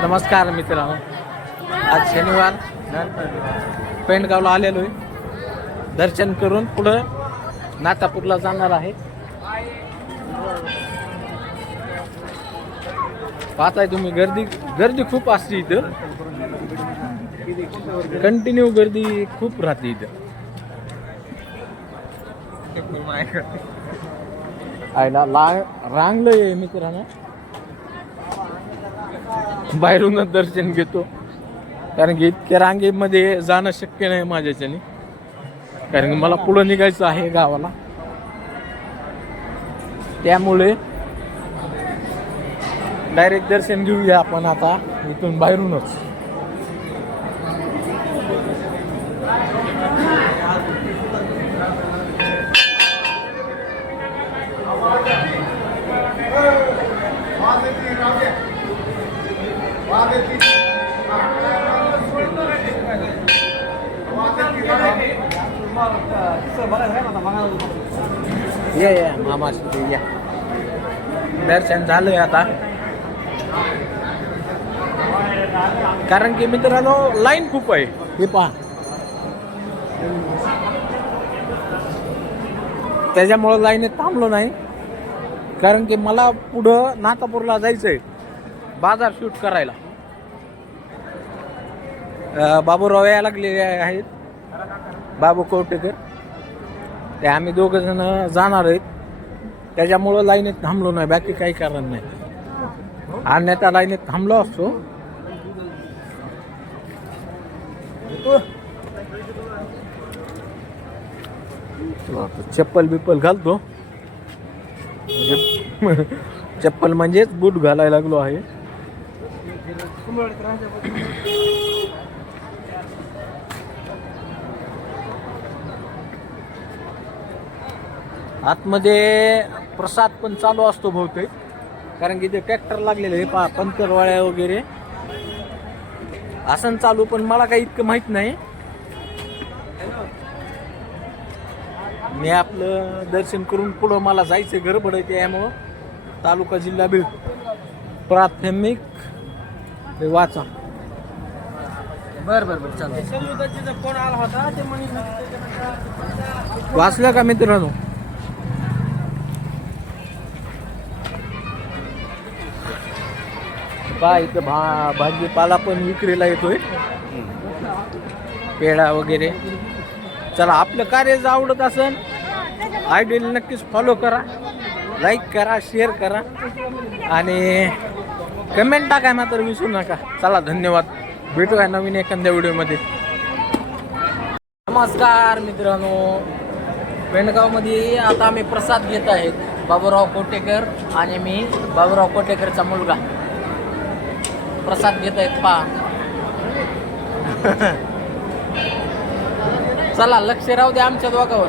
नमस्कार मित्रांनो, आज शनिवार पेंडगावला आलेलो आहे. दर्शन करून पुढं नातापूरला जाणार आहे. पाहताय तुम्ही गर्दी खूप असते इथं. कंटिन्यू गर्दी खूप राहते इथं. आयला रांगलंय मित्रांनो. बाहेरूनच दर्शन घेतो कारण की इतक्या रांगेमध्ये जाणं शक्य नाही माझ्याच्याने, कारण की मला पुढं निघायचं आहे गावाला. त्यामुळे डायरेक्ट दर्शन घेऊया आपण आता इथून बाहेरूनच. या मामा या. दर्शन झालंय आता, कारण की मित्रांनो लाईन खूप आहे. हे पहा, त्याच्यामुळं लाईनीत थांबलो नाही, कारण की मला पुढं नातापूरला जायचंय बाजार शूट करायला. बाबूराव यायला लागलेले आहेत, बाबू कवटेकर. ते आम्ही दोघं जण जाणार आहेत, त्याच्यामुळं लाईनीत थांबलो नाही, बाकी काही कारण नाही. अन्यथा लाईनीत थांबलो असतो. चप्पल बिप्पल घालतो, चप्पल म्हणजेच बूट घालायला लागलो आहे. आतमध्ये प्रसाद पण चालू असतो बहुतेक, कारण की ते ट्रॅक्टर लागलेले आहे पहा, पंक्चरवाळ्या वगैरे असं चालू, पण मला काही इतकं माहित नाही. मी आपलं दर्शन करून पुढं मला जायचं, गडबड आहे. त्यामुळं तालुका जिल्हा बीड, प्राथमिक वाचा. बर चालेल. फोन आला होता ते वाचलं का मित्रांनो? पहा इथं भाजीपाला पण विक्रीला येतोय, पेढा वगैरे. चला, आपलं कार्य जर आवडत असेल आयडीला नक्कीच फॉलो करा, लाईक करा, शेअर करा आणि कमेंट टाकाय मात्र विसरू नका. चला, धन्यवाद. भेटूया नवीन एखाद्या व्हिडिओमध्ये. नमस्कार मित्रांनो, पेंडगावमध्ये आता आम्ही प्रसाद घेत आहेत. बाबूराव कोटेकर आणि मी, बाबूराव कोटेकरचा मुलगा, प्रसाद घेत आहेत पहा. चला, लक्ष राहू द्या आमच्या दोघांवर.